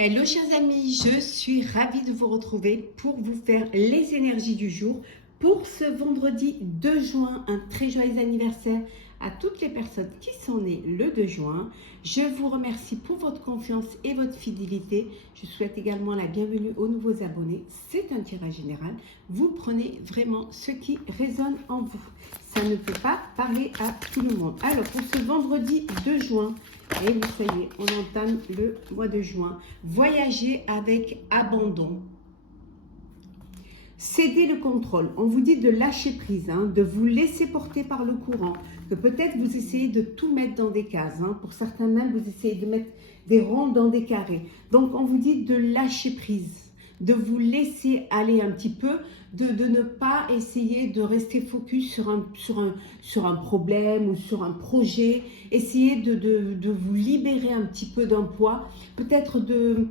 Hello chers amis, je suis ravie de vous retrouver pour vous faire les énergies du jour pour ce vendredi 2 juin. Un très joyeux anniversaire à toutes les personnes qui sont nées le 2 juin. Je vous remercie pour votre confiance et votre fidélité. Je souhaite également la bienvenue aux nouveaux abonnés. C'est un tirage général. Vous prenez vraiment ce qui résonne en vous. Ça ne peut pas parler à tout le monde. Alors pour ce vendredi 2 juin, et vous savez, on entame le mois de juin. Voyager avec abandon. Céder le contrôle. On vous dit de lâcher prise, de vous laisser porter par le courant. Que peut-être vous essayez de tout mettre dans des cases. Pour certains même, vous essayez de mettre des ronds dans des carrés. Donc, on vous dit de lâcher prise, de vous laisser aller un petit peu, de ne pas essayer de rester focus sur un problème ou sur un projet. Essayez de vous libérer un petit peu d'un poids, peut-être de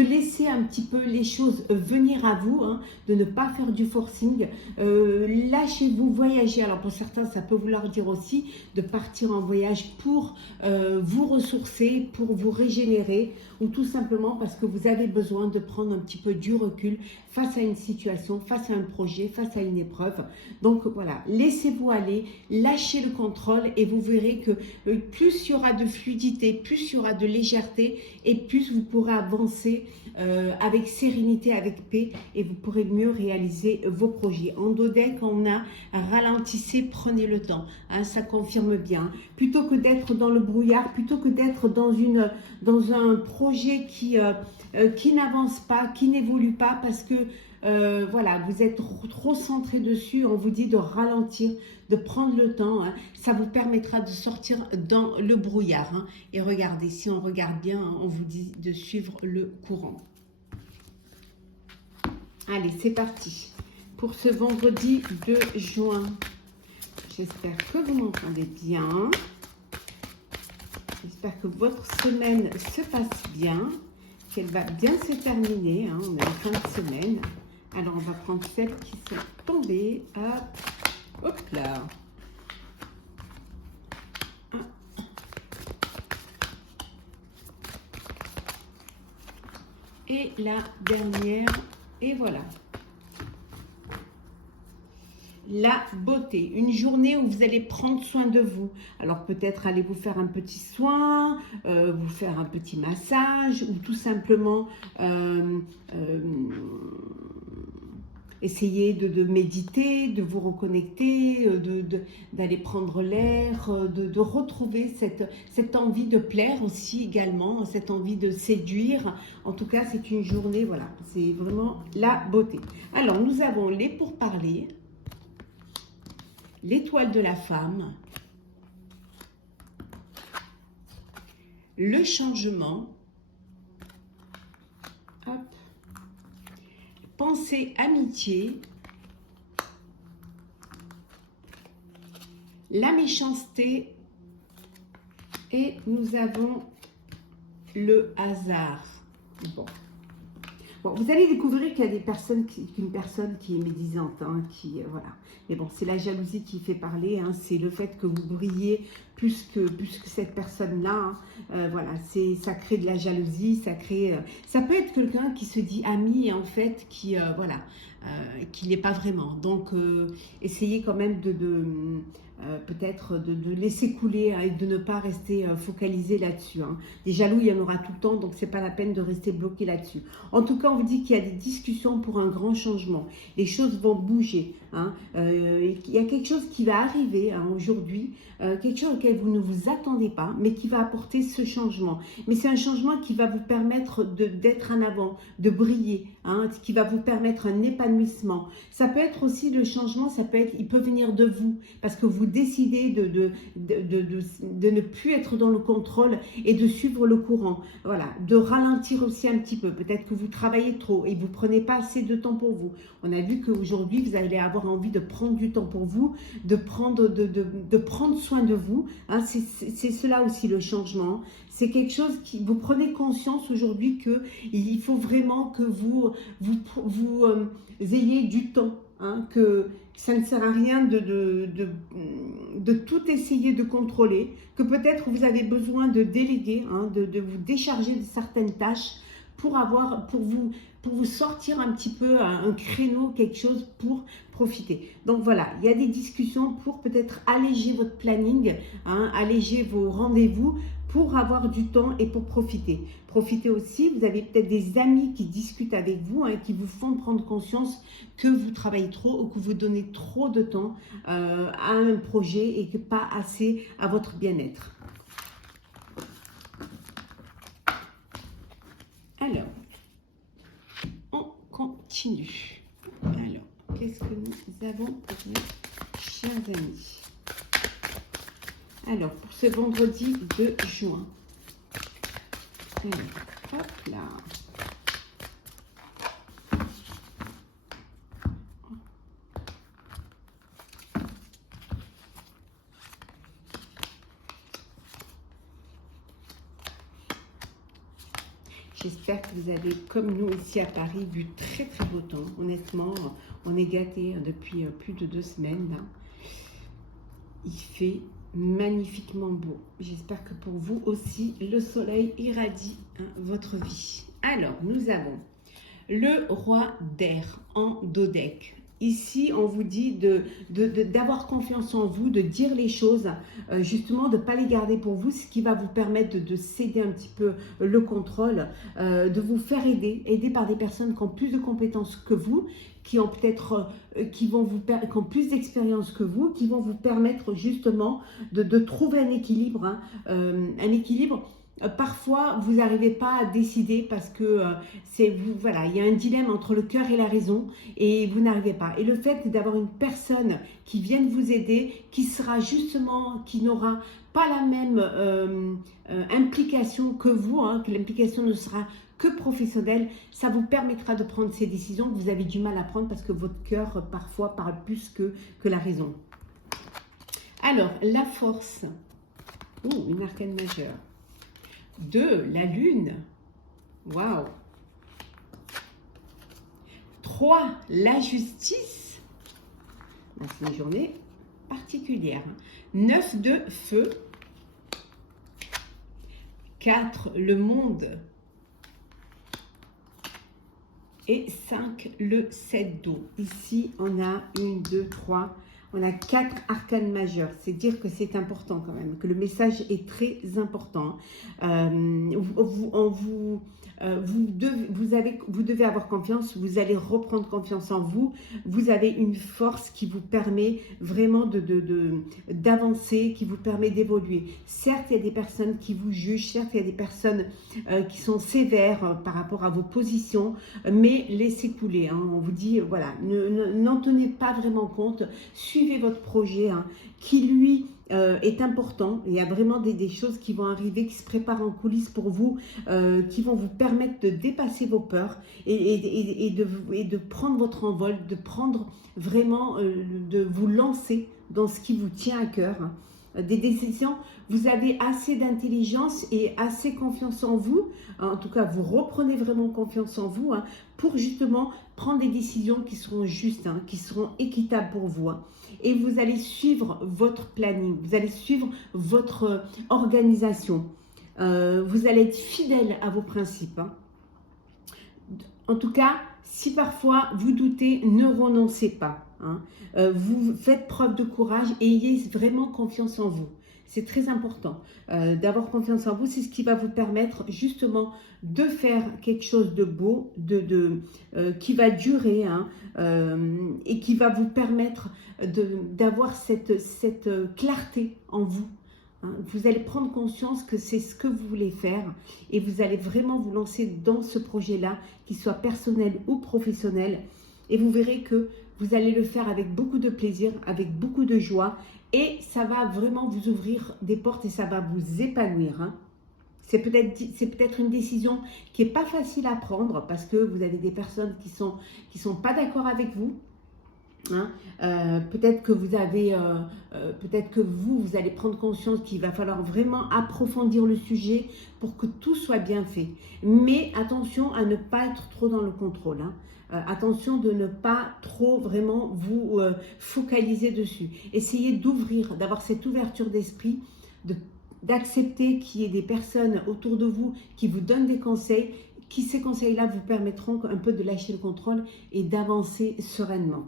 laisser un petit peu les choses venir à vous, de ne pas faire du forcing, lâchez-vous, voyager. Alors pour certains, ça peut vouloir dire aussi de partir en voyage pour vous ressourcer, pour vous régénérer, ou tout simplement parce que vous avez besoin de prendre un petit peu du recul face à une situation, face à un projet, face à une épreuve. Donc voilà, laissez-vous aller, lâchez le contrôle et vous verrez que plus il y aura de fluidité, plus il y aura de légèreté et plus vous pourrez avancer avec sérénité, avec paix, et vous pourrez mieux réaliser vos projets. En dos deck, on a ralentissez, prenez le temps, ça confirme bien. Plutôt que d'être dans le brouillard, plutôt que d'être dans un projet qui n'avance pas, qui n'évolue pas, parce que voilà, vous êtes trop centré dessus, on vous dit de ralentir, de prendre le temps, ça vous permettra de sortir dans le brouillard. Et regardez, si on regarde bien, on vous dit de suivre le courant. Allez, c'est parti pour ce vendredi 2 juin. J'espère que vous m'entendez bien. J'espère que votre semaine se passe bien, qu'elle va bien se terminer. On est en fin de semaine. Alors, on va prendre celles qui sont tombées. Hop là. Et la dernière. Et voilà. La beauté, une journée où vous allez prendre soin de vous. Alors peut-être allez vous faire un petit soin, vous faire un petit massage, ou tout simplement essayer de méditer, de vous reconnecter, d'aller prendre l'air, de retrouver cette envie de plaire aussi également, cette envie de séduire. En tout cas, c'est une journée, voilà, c'est vraiment la beauté. Alors, nous avons les pourparlers, l'étoile de la femme, le changement, hop, pensée, amitié, la méchanceté, et nous avons le hasard. Bon, vous allez découvrir qu'il y a des personnes, qu'une personne qui est médisante, voilà. Mais bon, c'est la jalousie qui fait parler, c'est le fait que vous brillez plus que cette personne-là. Voilà, ça crée de la jalousie, ça peut être quelqu'un qui se dit ami et en fait qui, voilà, qui n'est pas vraiment. Donc, essayez quand même peut-être de laisser couler et de ne pas rester focalisé là-dessus. Des jaloux, il y en aura tout le temps, donc c'est pas la peine de rester bloqué là-dessus. En tout cas, on vous dit qu'il y a des discussions pour un grand changement. Les choses vont bouger. Il y a quelque chose qui va arriver aujourd'hui, quelque chose auquel vous ne vous attendez pas, mais qui va apporter ce changement. Mais c'est un changement qui va vous permettre d'être en avant, de briller, qui va vous permettre un épanouissement. Ça peut être aussi le changement, il peut venir de vous, parce que vous décidez de ne plus être dans le contrôle et de suivre le courant. Voilà, de ralentir aussi un petit peu. Peut-être que vous travaillez trop et vous ne prenez pas assez de temps pour vous. On a vu qu'aujourd'hui, vous allez avoir envie de prendre du temps pour vous, de prendre soin de vous. C'est cela aussi le changement. C'est quelque chose qui, vous prenez conscience aujourd'hui qu'il faut vraiment que vous ayez du temps hein, que ça ne sert à rien de tout essayer de contrôler, que peut-être vous avez besoin de déléguer, hein, de vous décharger de certaines tâches pour vous sortir un petit peu un créneau, quelque chose pour profiter. Donc voilà, il y a des discussions pour peut-être alléger votre planning, hein, alléger vos rendez-vous pour avoir du temps et pour profiter. Profitez aussi, vous avez peut-être des amis qui discutent avec vous, hein, qui vous font prendre conscience que vous travaillez trop ou que vous donnez trop de temps à un projet et que pas assez à votre bien-être. Alors, on continue. Alors, qu'est-ce que nous avons pour nos chers amis? Alors, pour ce vendredi de juin. Alors, hop là. J'espère que vous avez, comme nous ici à Paris, vu très très beau temps. Honnêtement, on est gâtés depuis plus de 2 semaines. Là. Il fait magnifiquement beau. J'espère que pour vous aussi, le soleil irradie votre vie. Alors, nous avons le roi d'air en dodec. Ici, on vous dit d'avoir confiance en vous, de dire les choses, justement, de ne pas les garder pour vous, ce qui va vous permettre de céder un petit peu le contrôle, de vous faire aider par des personnes qui ont plus de compétences que vous, qui ont peut-être, qui ont plus d'expérience que vous, qui vont vous permettre justement de trouver un équilibre, hein, un équilibre. Parfois, vous n'arrivez pas à décider parce que voilà, il y a un dilemme entre le cœur et la raison et vous n'arrivez pas. Et le fait d'avoir une personne qui vienne vous aider, qui sera justement, qui n'aura pas la même implication que vous, hein, que l'implication ne sera que professionnelle, ça vous permettra de prendre ces décisions que vous avez du mal à prendre parce que votre cœur parfois parle plus que la raison. Alors, la force, une arcane majeure. 2, la lune. Waouh. 3, la justice. C'est une journée particulière. 9 de feu. 4, le monde. Et 5, le 7 d'eau. Ici, on a 1, 2, 3. On a 4 arcanes majeures. C'est dire que c'est important quand même, que le message est très important. Vous devez avoir confiance, vous allez reprendre confiance en vous. Vous avez une force qui vous permet vraiment d'avancer, qui vous permet d'évoluer. Certes, il y a des personnes qui vous jugent, certes, il y a des personnes qui sont sévères par rapport à vos positions, mais laissez couler. Hein. On vous dit, voilà, n'en tenez pas vraiment compte. Suivez votre projet qui, lui, est important. Il y a vraiment des choses qui vont arriver, qui se préparent en coulisses pour vous, qui vont vous permettre de dépasser vos peurs et de prendre votre envol, de prendre vraiment, de vous lancer dans ce qui vous tient à cœur. Des décisions, vous avez assez d'intelligence et assez confiance en vous, en tout cas vous reprenez vraiment confiance en vous pour justement prendre des décisions qui seront justes, qui seront équitables pour vous. Et vous allez suivre votre planning, vous allez suivre votre organisation, vous allez être fidèle à vos principes. En tout cas, si parfois vous doutez, ne renoncez pas. Vous faites preuve de courage et ayez vraiment confiance en vous. C'est très important d'avoir confiance en vous. C'est ce qui va vous permettre justement de faire quelque chose de beau, qui va durer et qui va vous permettre d'avoir cette clarté en vous. Vous allez prendre conscience que c'est ce que vous voulez faire et vous allez vraiment vous lancer dans ce projet-là, qu'il soit personnel ou professionnel. Et vous verrez que vous allez le faire avec beaucoup de plaisir, avec beaucoup de joie et ça va vraiment vous ouvrir des portes et ça va vous épanouir. C'est peut-être une décision qui n'est pas facile à prendre parce que vous avez des personnes qui sont pas d'accord avec vous. Hein. Peut-être que vous avez, peut-être que vous allez prendre conscience qu'il va falloir vraiment approfondir le sujet pour que tout soit bien fait. Mais attention à ne pas être trop dans le contrôle. Hein. Attention de ne pas trop vraiment vous focaliser dessus. Essayez d'ouvrir, d'avoir cette ouverture d'esprit, d'accepter qu'il y ait des personnes autour de vous qui vous donnent des conseils, qui ces conseils-là vous permettront un peu de lâcher le contrôle et d'avancer sereinement.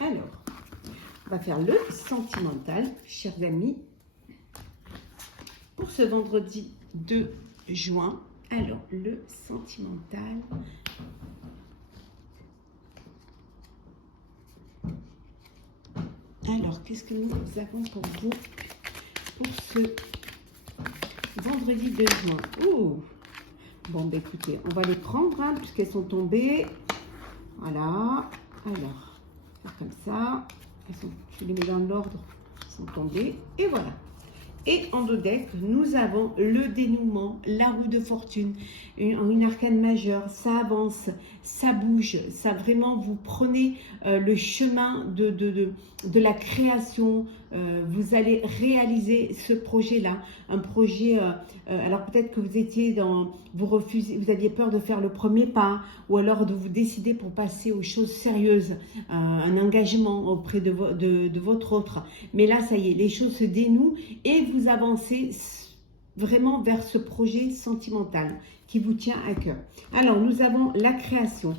Alors, on va faire le sentimental, chers amis, pour ce vendredi 2 juin. Alors, le sentimental. Alors, qu'est-ce que nous avons pour vous pour ce vendredi 2 juin? Oh, bon, ben écoutez, on va les prendre, hein, puisqu'elles sont tombées. Voilà. Alors, faire comme ça. Je les mets dans l'ordre. Elles sont tombées. Et voilà. Et en dos deck, nous avons le dénouement, la roue de fortune, une arcane majeure. Ça avance, ça bouge, ça vraiment, vous prenez le chemin de la création. Vous allez réaliser ce projet-là, un projet. Alors peut-être que vous étiez vous aviez peur de faire le premier pas, ou alors de vous décider pour passer aux choses sérieuses, un engagement auprès de votre autre. Mais là, ça y est, les choses se dénouent et vous avancez vraiment vers ce projet sentimental qui vous tient à cœur. Alors, nous avons la création.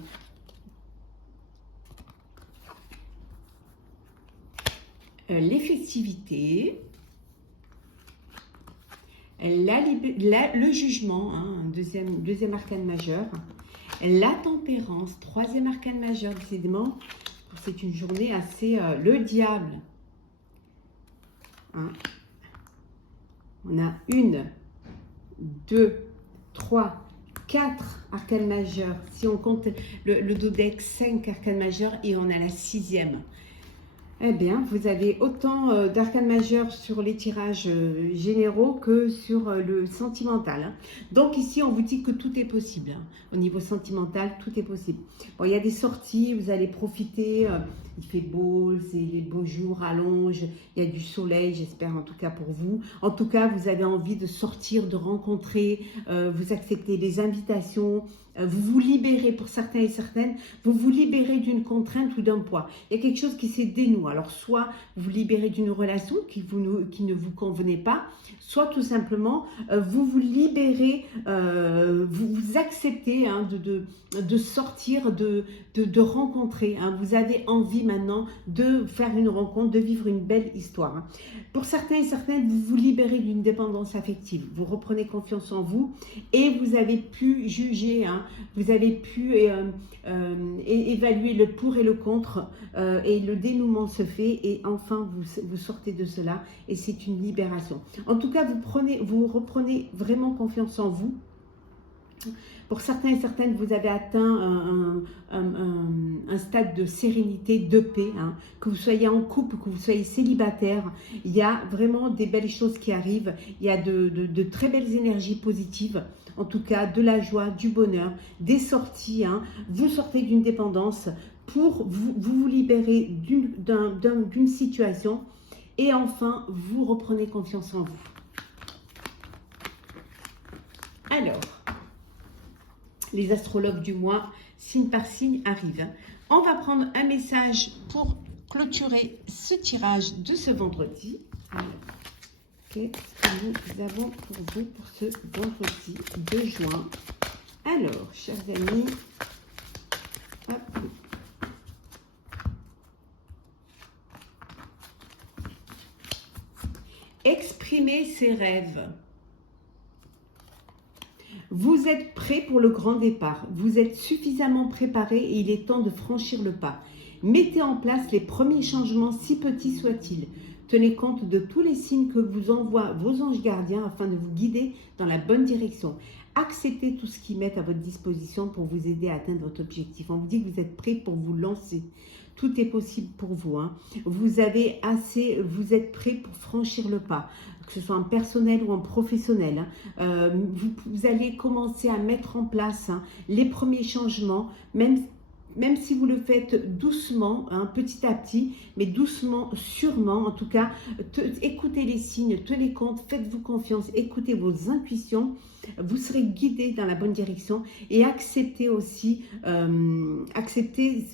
Les festivités, le jugement, hein, deuxième arcane majeur, la tempérance, troisième arcane majeur, décidément, c'est une journée assez... le diable. Hein. On a 1, 2, 3, 4 arcanes majeures. Si on compte le dodeck, 5 arcanes majeures et on a la 6e. Eh bien, vous avez autant d'arcanes majeures sur les tirages généraux que sur le sentimental. Hein. Donc ici, on vous dit que tout est possible. Hein. Au niveau sentimental, tout est possible. Bon, il y a des sorties, vous allez profiter. Il fait beau, c'est les beaux jours allongent. Il y a du soleil, j'espère en tout cas pour vous. En tout cas, vous avez envie de sortir, de rencontrer. Vous acceptez les invitations. Vous vous libérez, pour certains et certaines, vous vous libérez d'une contrainte ou d'un poids. Il y a quelque chose qui s'est dénoué. Alors, soit vous vous libérez d'une relation qui ne vous convenait pas, soit tout simplement, vous vous libérez, vous acceptez hein, de sortir, de rencontrer. Hein. Vous avez envie maintenant de faire une rencontre, de vivre une belle histoire. Hein. Pour certains et certaines, vous vous libérez d'une dépendance affective. Vous reprenez confiance en vous et vous avez pu juger, hein, vous avez pu évaluer le pour et le contre et le dénouement se fait et enfin vous sortez de cela et c'est une libération. En tout cas, vous reprenez vraiment confiance en vous. Pour certains et certaines, vous avez atteint un stade de sérénité, de paix. Hein. Que vous soyez en couple, que vous soyez célibataire, il y a vraiment des belles choses qui arrivent. Il y a de très belles énergies positives. En tout cas, de la joie, du bonheur, des sorties. Hein. Vous sortez d'une dépendance pour vous libérer d'une situation. Et enfin, vous reprenez confiance en vous. Alors... les astrologues du mois, signe par signe, arrivent. On va prendre un message pour clôturer ce tirage de ce vendredi. Alors, qu'est-ce que nous avons pour vous pour ce vendredi 2 juin? Alors, chers amis, hop. Exprimer ses rêves. Vous êtes prêt pour le grand départ. Vous êtes suffisamment préparé et il est temps de franchir le pas. Mettez en place les premiers changements, si petits soient-ils. Tenez compte de tous les signes que vous envoient vos anges gardiens afin de vous guider dans la bonne direction. Acceptez tout ce qu'ils mettent à votre disposition pour vous aider à atteindre votre objectif. On vous dit que vous êtes prêt pour vous lancer. Tout est possible pour vous. Hein. Vous êtes prêt pour franchir le pas, que ce soit en personnel ou en professionnel. Hein. Vous allez commencer à mettre en place les premiers changements, même si vous le faites doucement, hein, petit à petit, mais doucement, sûrement. En tout cas, écoutez les signes, tenez compte, faites-vous confiance, écoutez vos intuitions. Vous serez guidé dans la bonne direction et acceptez aussi, acceptez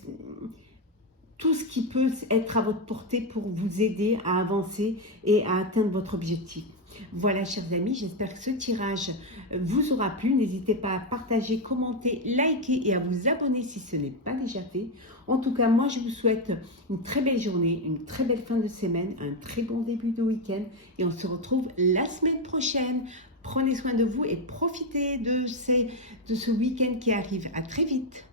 tout ce qui peut être à votre portée pour vous aider à avancer et à atteindre votre objectif. Voilà, chers amis, j'espère que ce tirage vous aura plu. N'hésitez pas à partager, commenter, liker et à vous abonner si ce n'est pas déjà fait. En tout cas, moi, je vous souhaite une très belle journée, une très belle fin de semaine, un très bon début de week-end et on se retrouve la semaine prochaine. Prenez soin de vous et profitez de ce week-end qui arrive. À très vite.